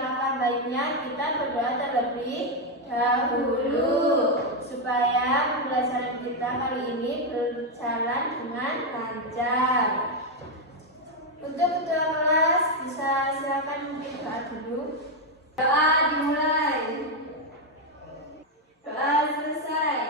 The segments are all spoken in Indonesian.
alangkah baiknya kita berdoa terlebih dahulu supaya pembelajaran kita kali ini berjalan dengan lancar. Untuk ketua kelas bisa silakan mungkin doa dulu. Doa dimulai. Doa selesai.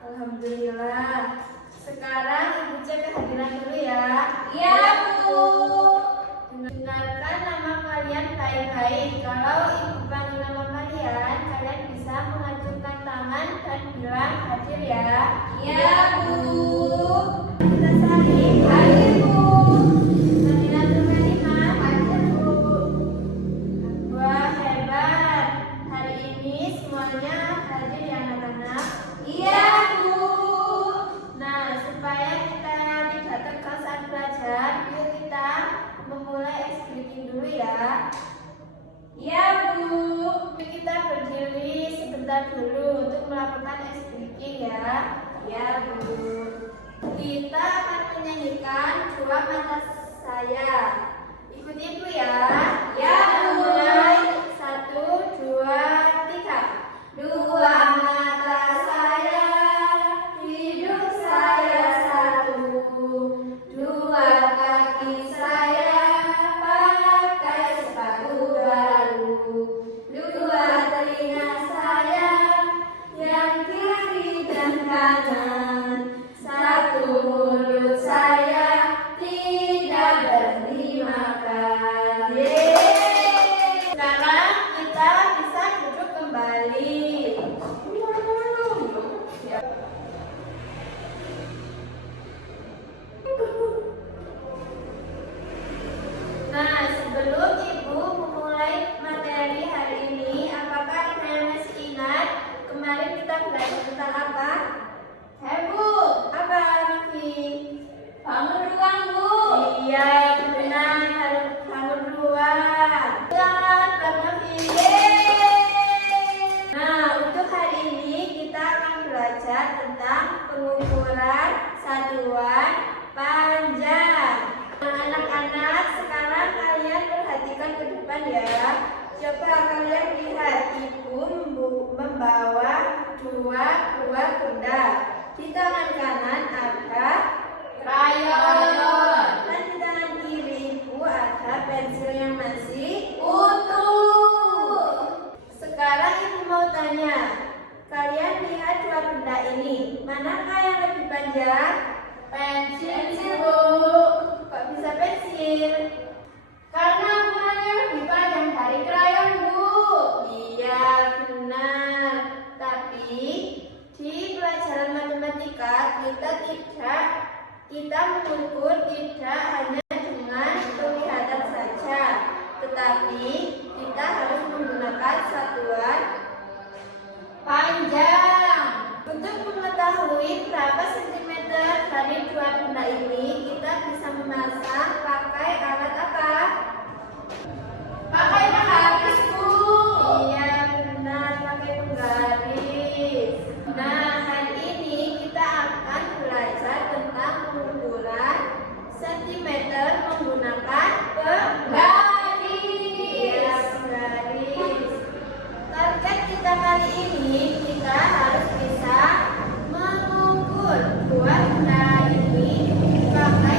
Alhamdulillah. Sekarang Ibu cek kehadiran dulu ya. Iya, Bu. Dengarkan nama kalian baik-baik. Kalau Ibu panggil nama kalian, kalian bisa mengacungkan tangan dan bilang hadir ya. Iya, Bu. Kita saling hadir, Bu. Madinatul Kalimah, hadir, Bu. Wah, hebat. Hari ini semuanya hadir ya, anak-anak. Iya, Bu. Nah, supaya kita tidak tegang saat belajar, yuk kita memulai ice breathing dulu ya. Iya, Bu. Kita berdiri sebentar dulu untuk melakukan ice breathing ya. Iya, Bu. Kita akan menyanyikan Dua Mata Saya. Ikuti Ibu ya. Ya, Bu. Mulai 1, 2, 3. Dua mata saya, hidup saya satu. Dua kaki saya, pakai sepatu baru. Dua telinga saya, yang kiri dan kanan. Satu mulut saya, tidak berhenti makan. Yeay! Sekarang kita bisa duduk kembali. Nah, sebelum Ibu memulai materi hari ini, apakah ada yang masih ingat kemarin kita belajar tentang apa? Hei Bu, apa lagi? Bangun ruang, Bu. Iya, benar, harus bangun ruang. Selamat pagi. Nah, untuk hari ini kita akan belajar tentang pengukuran satuan panjang. Anak-anak, sekarang kalian perhatikan ke depan ya. Coba kalian lihat, Ibu membawa dua buah benda. Di tangan kanan ada krayon, dan di tangan kiri Ibu ada pensil yang masih utuh. Sekarang Ibu mau tanya, kalian lihat dua benda ini, manakah yang lebih panjang? Pensil, Bu. Kok bisa pensil? Karena ukurannya lebih panjang dari krayon, Bu. Iya, benar. Tapi di pelajaran matematika kita mengukur tidak hanya dengan penglihatan saja, tetapi kita harus menggunakan satuan panjang. Untuk mengetahui berapa sentimeter dari dua benda ini, kita bisa memasang pakai alat apa? Pakai penggaris, Bu. Iya, benar, pakai penggaris. Nah, hari ini kita akan belajar tentang pengukuran sentimeter menggunakan penggaris. Iya, penggaris. Target kita kali ini, kita harus bisa mengukur dua benda ini pakai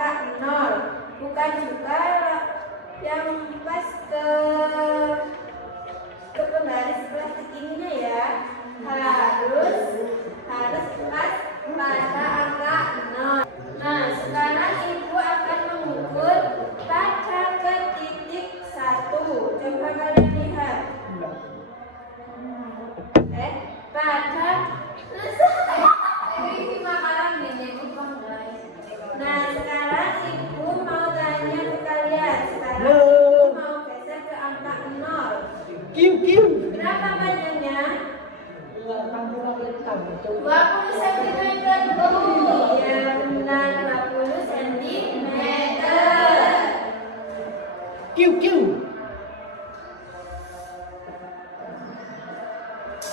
angka 0. Bukan juga yang pas ke pembaris plastik ininya ya. Harus pas pada angka 0. Nah, sekarang ibu akan mengukur pada ke titik 1. Coba kalian lihat. Pada Nah, sekarang ibu mau tanya ke kalian. Sekarang ibu mau geser ke angka 0. Berapa panjangnya? 20 cm. Ya benar, 20 cm.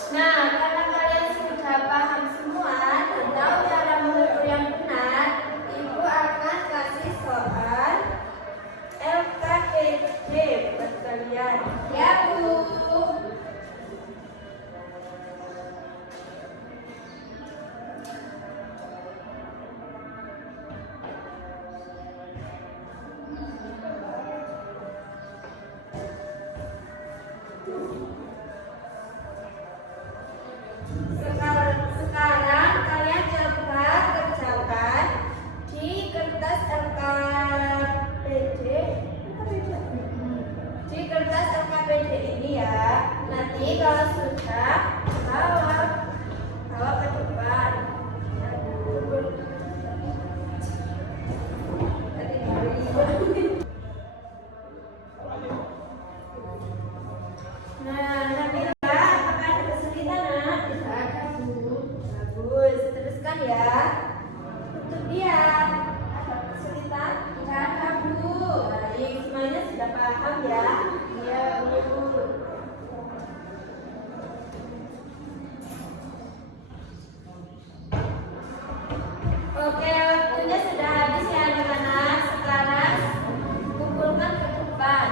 Nah, karena kalian sudah paham semua dan tahu cara mengukur yang benar, ibu akan kasih soal LKPD buat kalian. Ya, Bu. Sekarang kalian coba kerjakan di kertas LKPD. Di kertas LKPD ini ya. Nanti kalau sudah bawa ke depan. Nah, Nabila, apakah ada kesulitan, Nak? Tidak ada, Bu. Bagus, teruskan ya. Untuk dia, ada kesulitan? Tidak ada, Bu. Baik, semuanya sudah paham ya? Iya, Bu. Oke, waktunya sudah habis ya, anak-anak. Sekarang kumpulkan ke depan.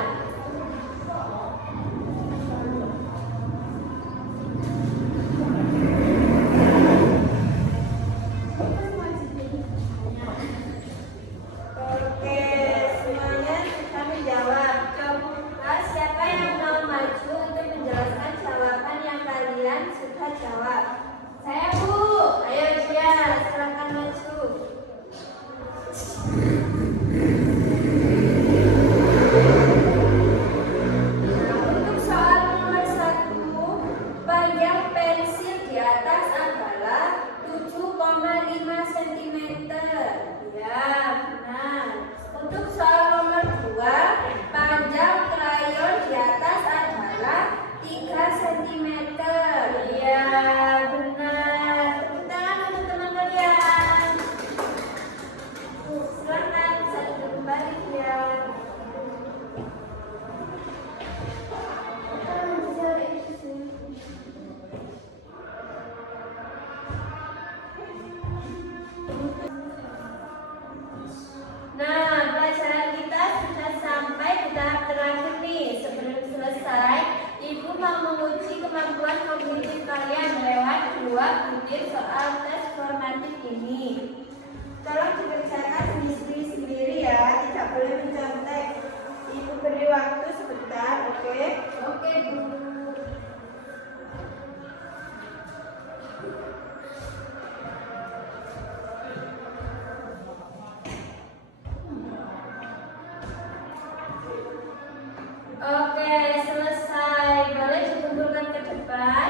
Oke, semuanya sudah menjawab. Coba siapa yang mau maju untuk menjelaskan jawaban yang kalian sudah jawab? Saya, Bu. Ayo dia, silakan maju. Untuk soal nomor 1, panjang pensil di atas adalah 7,5 cm. Ya, benar. Untuk soal nomor 2, panjang krayon di atas adalah 3 cm. Ya, benar. Tepuk tangan untuk teman kalian. Silakan bisa duduk kembali ya. Nah, pelajaran kita sudah sampai di tahap terakhir nih. Sebelum selesai, Ibu mau menguji kemampuan kognitif kalian lewat 2 butir soal tes formatif ini. Tolong dikerjakan sendiri ya, tidak boleh mencontek. Ibu beri waktu sebentar, oke? Oke, Bu. Oke, selesai. Boleh dikumpulkan ke depan.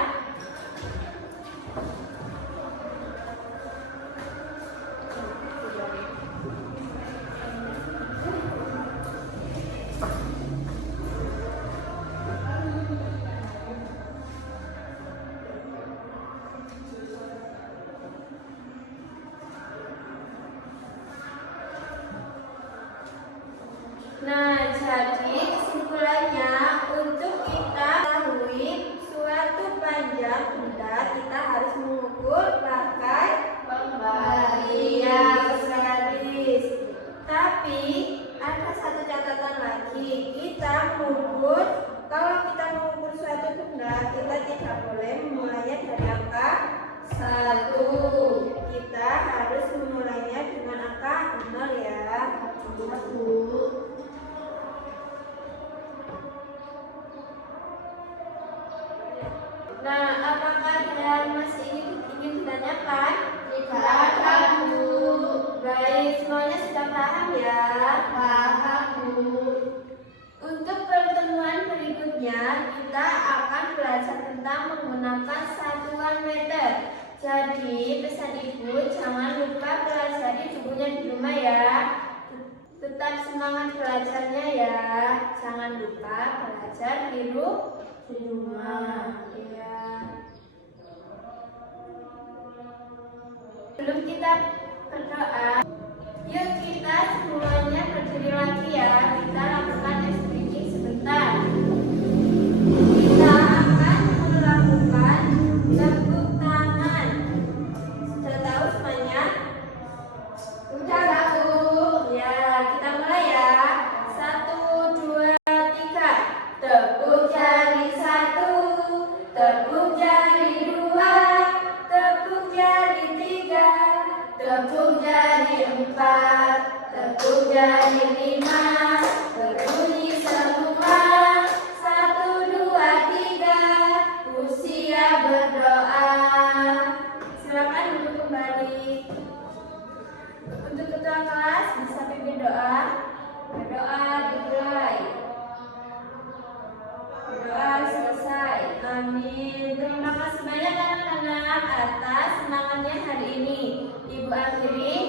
Nah, jadi kesimpulannya untuk kita ketahui suatu panjang benda kita harus mengukur pakai pembaris. Tapi ada satu catatan lagi, kita mengukur kalau kita mengukur suatu benda kita tidak boleh memulainya dari angka 1. Kita harus memulainya dengan angka 0 ya. Paham, Bu. Untuk pertemuan berikutnya, kita akan belajar tentang menggunakan satuan meter. Jadi, pesan Ibu, jangan lupa pelajari bukunya di rumah ya. Tetap semangat belajarnya ya. Jangan lupa belajar di rumah. Ya. Sebelum kita berdoa, yuk kita semuanya berdiri lagi ya. Kita lakukan stretching sebentar. Kita akan melakukan tepuk tangan. Sudah tahu semuanya? Sudah tahu. Ya, kita mulai ya. 1, 2, 3. Tepuk jari 1, tepuk jari 2, tepuk jari 3, tepuk jari 4, tepuk jari 5, berbunyi semua. 1, 2, 3, usia berdoa. Silakan duduk kembali. Untuk ketua kelas bisa pimpin doa. Berdoa dimulai. Doa selesai. Amin. Terima kasih banyak anak-anak atas semangatnya hari ini. Ibu akhiri